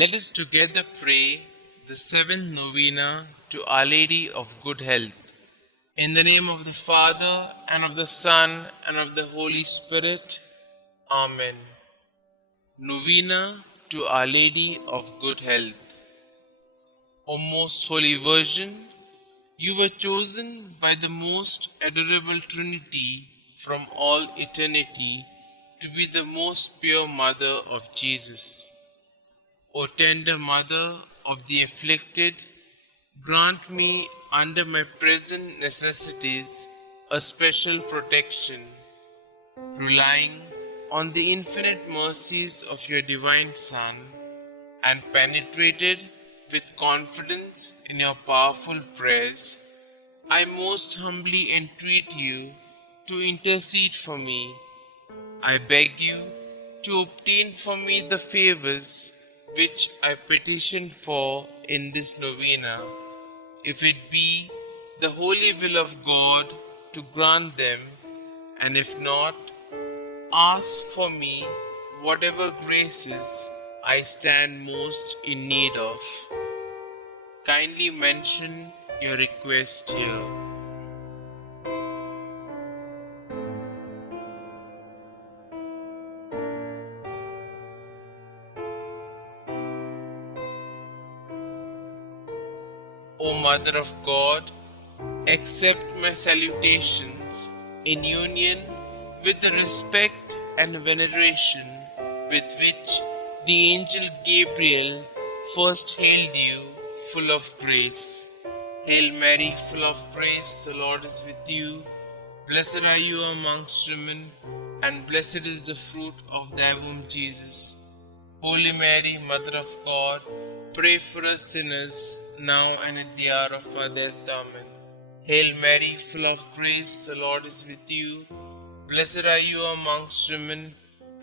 Let us together pray the seventh novena to Our Lady of Good Health. In the name of the Father, and of the Son, and of the Holy Spirit. Amen. Novena to Our Lady of Good Health. O most Holy Virgin, you were chosen by the most adorable Trinity from all eternity to be the most pure Mother of Jesus. O tender Mother of the afflicted, grant me under my present necessities a special protection, relying on the infinite mercies of your divine Son, and penetrated with confidence in your powerful prayers. I most humbly entreat you to intercede for me. I beg you to obtain for me the favors which I petition for in this novena, if it be the holy will of God to grant them, and if not, ask for me whatever graces I stand most in need of. Kindly mention your request here. O Mother of God, accept my salutations in union with the respect and veneration with which the angel Gabriel first hailed you, full of grace. Hail Mary, full of grace, the Lord is with you. Blessed are you amongst women, and blessed is the fruit of thy womb, Jesus. Holy Mary, Mother of God, pray for us sinners, now and at the hour of our death. Amen. Hail Mary, full of grace, the Lord is with you. Blessed are you amongst women,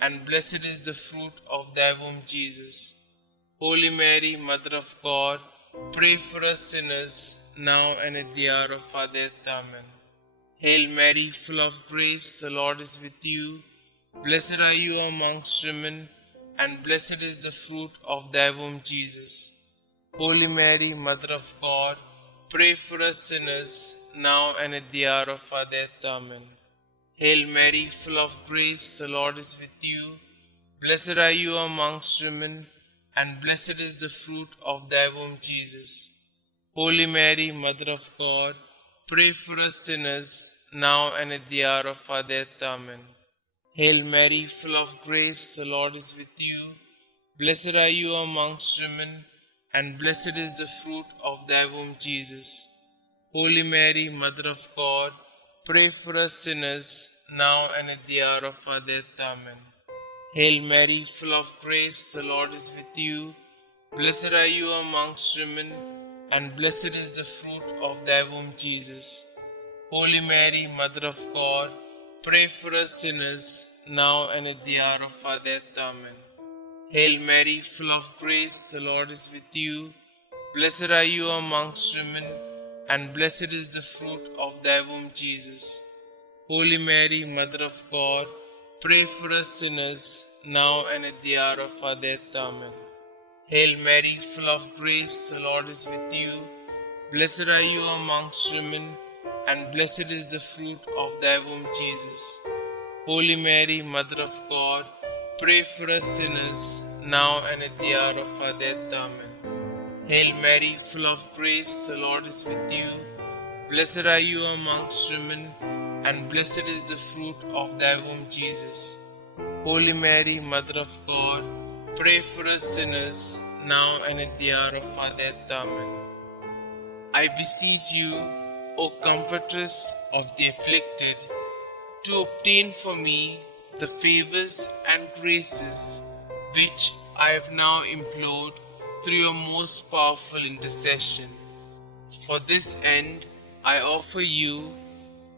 and blessed is the fruit of thy womb, Jesus. Holy Mary, Mother of God, pray for us sinners, now and at the hour of our death. Amen. Hail Mary, full of grace, the Lord is with you. Blessed are you amongst women, and blessed is the fruit of thy womb, Jesus. Holy Mary, Mother of God, pray for us sinners, now and at the hour of our death. Amen. Hail Mary, full of grace, the Lord is with you. Blessed are you amongst women, and blessed is the fruit of thy womb, Jesus. Holy Mary, Mother of God, pray for us sinners, now and at the hour of our death. Amen. Hail Mary, full of grace, the Lord is with you. Blessed are you amongst women, and blessed is the fruit of thy womb, Jesus. Holy Mary, Mother of God, pray for us sinners, now and at the hour of our death. Amen. Hail Mary, full of grace, the Lord is with you. Blessed are you amongst women, and blessed is the fruit of thy womb, Jesus. Holy Mary, Mother of God, pray for us sinners, now and at the hour of our death. Amen. Hail Mary, full of grace, the Lord is with you. Blessed are you amongst women, and blessed is the fruit of thy womb, Jesus. Holy Mary, Mother of God, pray for us sinners, now and at the hour of our death. Amen. Hail Mary, full of grace, the Lord is with you. Blessed are you amongst women, and blessed is the fruit of thy womb, Jesus. Holy Mary, Mother of God, pray for us sinners, now and at the hour of our death. Amen. Hail Mary, full of grace, the Lord is with you. Blessed are you amongst women, and blessed is the fruit of thy womb, Jesus. Holy Mary, Mother of God, pray for us sinners, now and at the hour of our death. Amen. I beseech you, O Comfortress of the afflicted, to obtain for me the favors and graces which I have now implored through your most powerful intercession. For this end, I offer you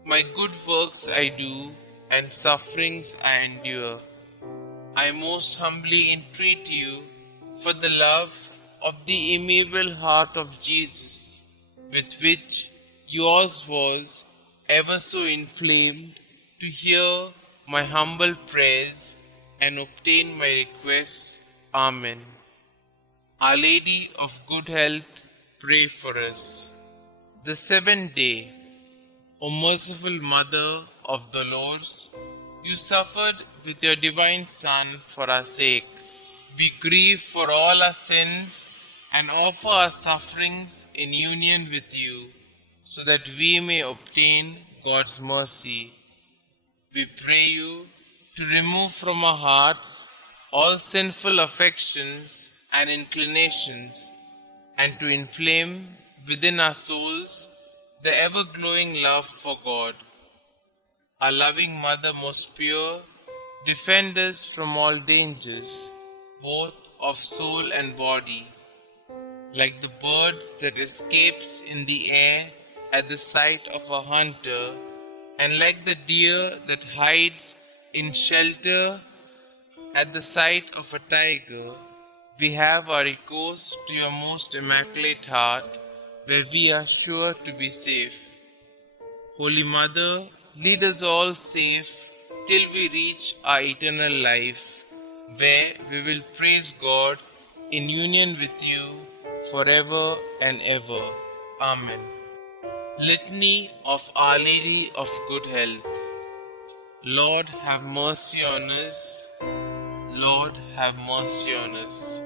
my good works I do and sufferings I endure. I most humbly entreat you for the love of the amiable heart of Jesus, with which yours was ever so inflamed, to hear my humble prayers and obtain my requests. Amen. Our Lady of Good Health, pray for us. The seventh day. O merciful Mother of the Lords, you suffered with your divine Son for our sake. We grieve for all our sins and offer our sufferings in union with you, so that we may obtain God's mercy. We pray you to remove from our hearts all sinful affections and inclinations, and to inflame within our souls the ever-glowing love for God. Our loving Mother most pure, defend us from all dangers, both of soul and body, like the birds that escapes in the air at the sight of a hunter, and like the deer that hides in shelter at the sight of a tiger. We have our recourse to your most immaculate heart, where we are sure to be safe. Holy Mother, lead us all safe till we reach our eternal life, where we will praise God in union with you forever and ever. Amen. Litany of Our Lady of Good Health. Lord, have mercy on us. Lord, have mercy on us.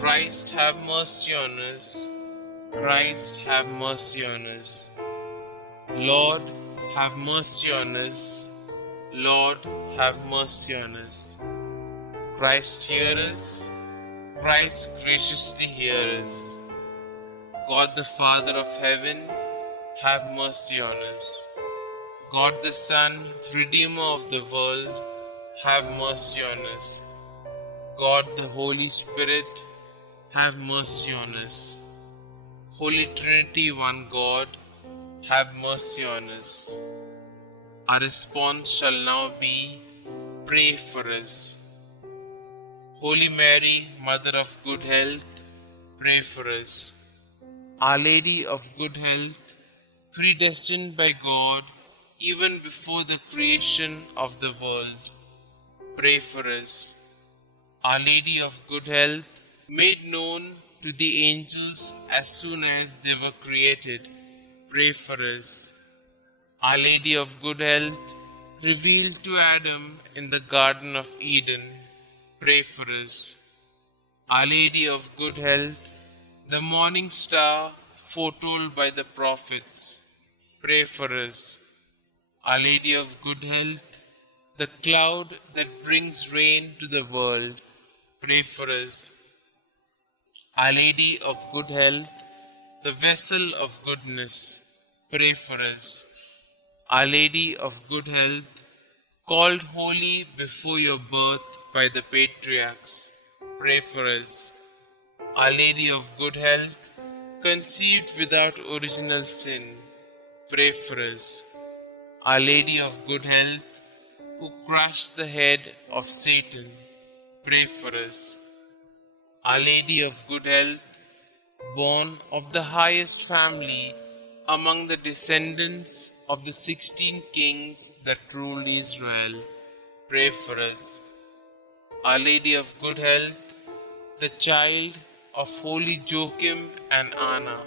Christ, have mercy on us. Christ, have mercy on us. Lord, have mercy on us. Lord, have mercy on us. Christ, hear us. Christ, graciously hear us. God the Father of heaven, have mercy on us. God the Son, Redeemer of the world, have mercy on us. God the Holy Spirit, have mercy on us. Holy Trinity, one God, have mercy on us. Our response shall now be, pray for us. Holy Mary, Mother of Good Health, pray for us. Our Lady of Good Health, predestined by God even before the creation of the world, pray for us. Our Lady of Good Health, made known to the angels as soon as they were created, pray for us. Our Lady of Good Health, revealed to Adam in the Garden of Eden, pray for us. Our Lady of Good Health, the morning star foretold by the prophets, pray for us. Our Lady of Good Health, the cloud that brings rain to the world, pray for us. Our Lady of Good Health, the vessel of goodness, pray for us. Our Lady of Good Health, called holy before your birth by the patriarchs, pray for us. Our Lady of Good Health, conceived without original sin, pray for us. Our Lady of Good Health, who crushed the head of Satan, pray for us. Our Lady of Good Health, born of the highest family among the descendants of the 16 kings that ruled Israel, pray for us. Our Lady of Good Health, the child of holy Joachim and Anna,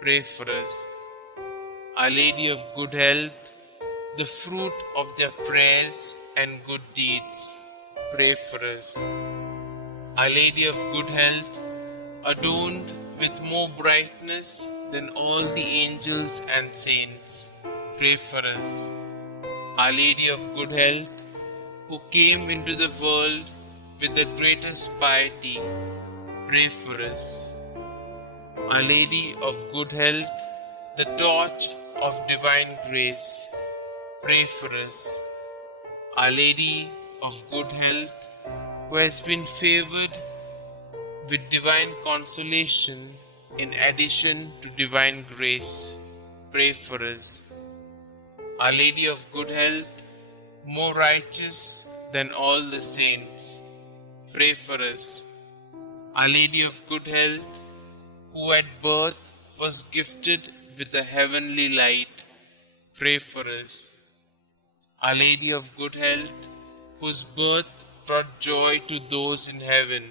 pray for us. Our Lady of Good Health, the fruit of their prayers and good deeds, pray for us. Our Lady of Good Health, adorned with more brightness than all the angels and saints, pray for us. Our Lady of Good Health, who came into the world with the greatest piety, pray for us. Our Lady of Good Health, the torch of divine grace, pray for us. Our Lady of Good Health, who has been favored with divine consolation in addition to divine grace, pray for us. Our Lady of Good Health, more righteous than all the saints, pray for us. Our Lady of Good Health, who at birth was gifted with the heavenly light, pray for us. Our Lady of Good Health, whose birth brought joy to those in heaven,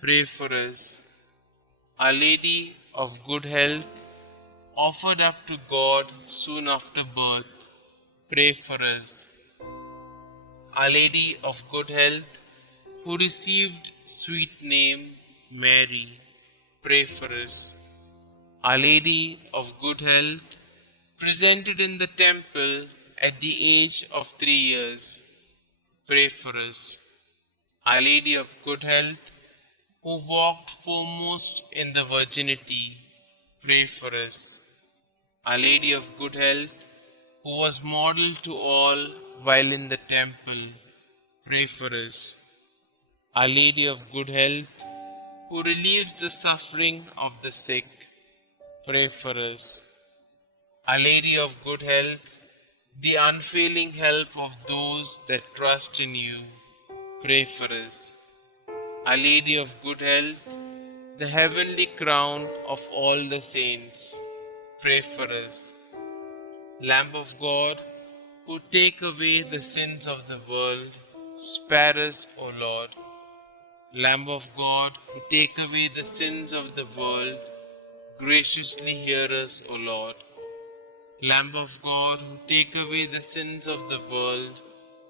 pray for us. Our Lady of Good Health, offered up to God soon after birth, pray for us. Our Lady of Good Health, who received sweet name Mary, pray for us. Our Lady of Good Health, presented in the temple at the age of 3 years, pray for us. Our Lady of Good Health, who walked foremost in the virginity, pray for us. Our Lady of Good Health, who was model to all while in the temple, pray for us. Our Lady of Good Health, who relieves the suffering of the sick, pray for us. Our Lady of Good Health, the unfailing help of those that trust in you, pray for us. Our Lady of Good Health, the heavenly crown of all the saints, pray for us. Lamb of God, who take away the sins of the world, spare us, O Lord. Lamb of God, who take away the sins of the world, graciously hear us, O Lord. Lamb of God, who take away the sins of the world,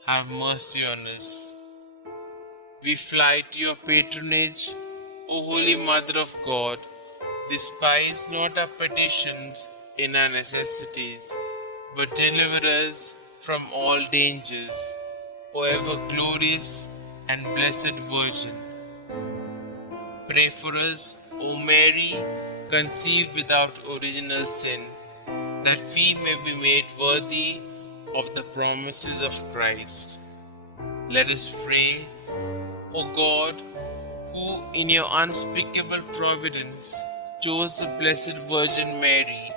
have mercy on us. We fly to your patronage, O Holy Mother of God. Despise not our petitions in our necessities, but deliver us from all dangers, O ever glorious and blessed Virgin. Pray for us, O Mary, conceived without original sin, that we may be made worthy of the promises of Christ. Let us pray. O God, who in your unspeakable providence chose the Blessed Virgin Mary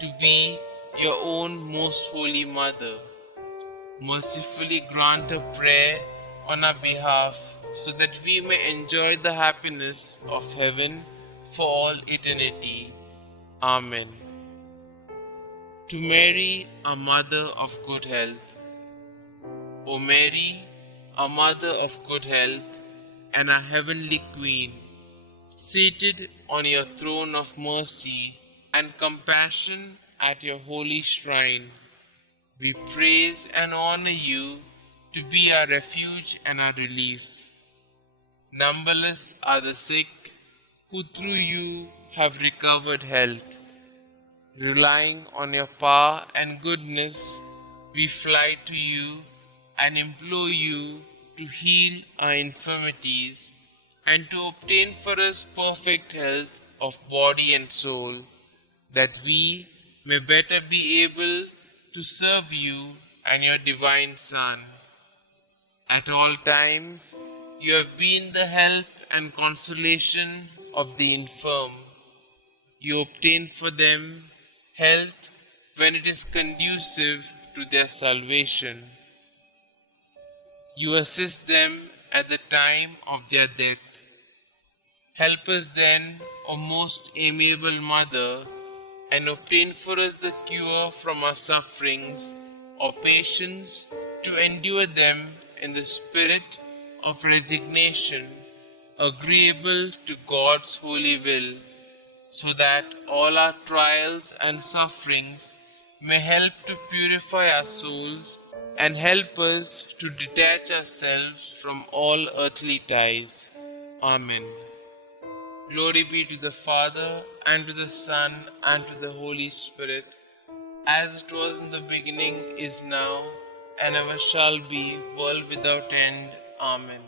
to be your own most holy Mother, mercifully grant a prayer on our behalf so that we may enjoy the happiness of heaven for all eternity. Amen. To Mary, our Mother of Good Health. O Mary, our Mother of Good Health, and our Heavenly Queen, seated on your throne of mercy and compassion at your holy shrine, we praise and honor you to be our refuge and our relief. Numberless are the sick who through you have recovered health. Relying on your power and goodness, we fly to you and implore you to heal our infirmities and to obtain for us perfect health of body and soul, that we may better be able to serve you and your divine Son. At all times, you have been the help and consolation of the infirm. You obtain for them health when it is conducive to their salvation. You assist them at the time of their death. Help us then, O most amiable Mother, and obtain for us the cure from our sufferings, or patience to endure them in the spirit of resignation, agreeable to God's holy will, so that all our trials and sufferings may help to purify our souls and help us to detach ourselves from all earthly ties. Amen. Glory be to the Father, and to the Son, and to the Holy Spirit, as it was in the beginning, is now, and ever shall be, world without end. Amen.